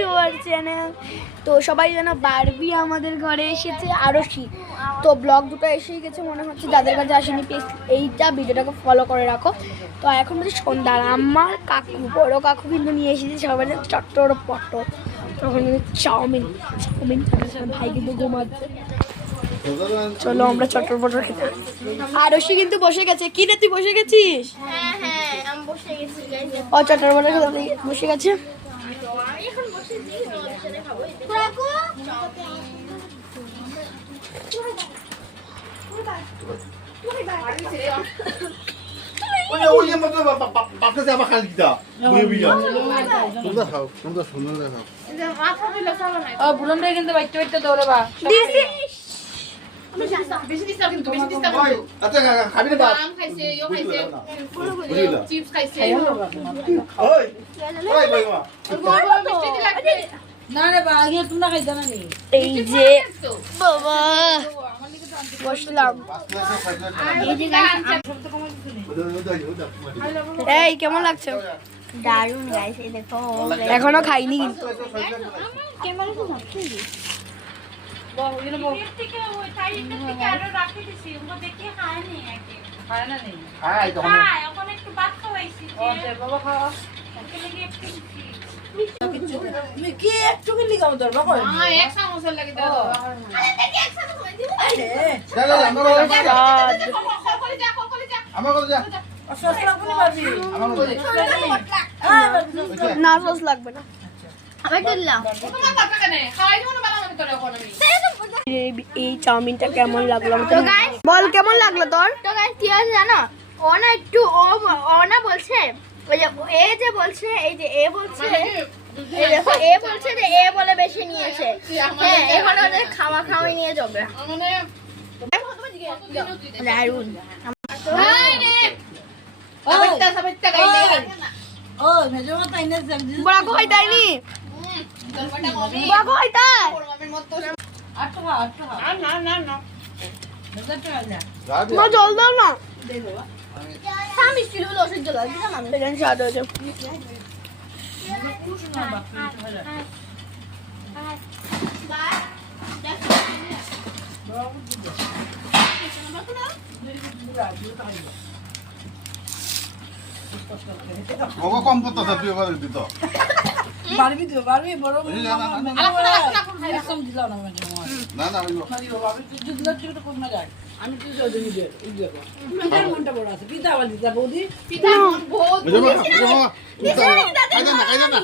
To our channel. তো সবাই জানো বারবি আমাদের ঘরে এসেছে, আরশি। তো ব্লগ দুটো এসেই গেছে মনে হচ্ছে, যাদের কাছে আসেনি প্লিজ এইটা ভিডিওটাকে ফলো করে রাখো। তো এখন বলছি সন্ধ্যা, আমার কাকু বড় কাকু কিন্তু নিয়ে এসেছে সবাই চট্টর পট্ট। তখন চাউমিন চাউমিন ভাই কিন্তু ঘুমাচ্ছে। চলো আমরা চট্টর পট্টর খেতে। আরশি কিন্তু বসে গেছে। কি রে তুই বসে গেছিস? হ্যাঁ হ্যাঁ আমি বসে গেছি গাইস। ও চট্টর পট্টর খেতে বসে গেছে। আমি এখন বসে দিই তোমাদের সাথে খাবো। কাকু ওই मतलब বাপকে যাবা খালি দিতা বই বিয়া তোমরা খাও তোমরা সুন্দর খাও মাথা দিলে খাবো না। ও বুলন্ডে কিন্তু বাইতে বাইতে দৌড়ে বা দিছি বেশি দিস্তা কিন্তু বেশি দিস্তা ওই আচ্ছা খাবি না বাপ আম খাইছে ইও খাইছে বুঝিলা চিপস খাইছে ওই ওই ভাই মা বড় বড় মিষ্টি দি লাগবে না রে বা আগে তুমি না খাইতা না নি এই যে বাবা বসলাম। এই কেমন লাগছে? দারুন গাইস, এই দেখো এখনো খাইনি কিন্তু। ক্যামেরা তো ধরছি বল ইনো বল থেকে ওই সাইডটা থেকে আরো রাখি দিছি ওটা দেখি খায় নি আগে খায় না নি হাই তখন খায় এখন একটু ভাত খাওয়াইছি ও দে বাবা খাও এখানে একটু তুমি কি একটু কি লিগাও তোর বাবা হ্যাঁ এক চামচের লাগি দাও আরে দেখি এক চামচ খাই দিব দাদা আমার কল করে যা আমার কথা যা সসলা কোনি বাজি আমার কথা না সস লাগবে না। আমি দিলাম তোমার কথা কেন খাওয়াই দিব না বালা আমি তোরে এখন আমি এই চাউমিনটা কেমন লাগলো বল, কেমন লাগলো তোর? তো গাইস কি আছে জানো, ও না একটু ও না বলছে ওই যে এ যে বলছে, এই যে এ বলছে, এই দেখো এ বলছে যে এ বলে বেশি নিয়েছে। হ্যাঁ এখন ওদের খাওয়া খাওয়াই নিয়ে যাবে দারুন। সাবিত্তা সাবিত্তা গাইলে ও মেজো মত আইনা সবজি বড়া কই তাইনি? বড়া কই তাই? আটটা না না না মেজো তো আইনা মা জল দাও না। সামি ছিল ওষুধ জল দিলাম আমি। দেখেন স্বাদ হয়েছে। ওগো কম করতে তুই করে দিত বারবি দিও বারবি বড় আলাদা দিলাও না মেজো না না আমি মারিও বাবু তুই যদি না চিকটো কম না যায় আমি তুই যদি দিবে এই দেখো পিতার মনটা বড় আছে পিতা বলি দিতা বৌদি পিতা বহুত বুঝো না বুঝো না কাইদা না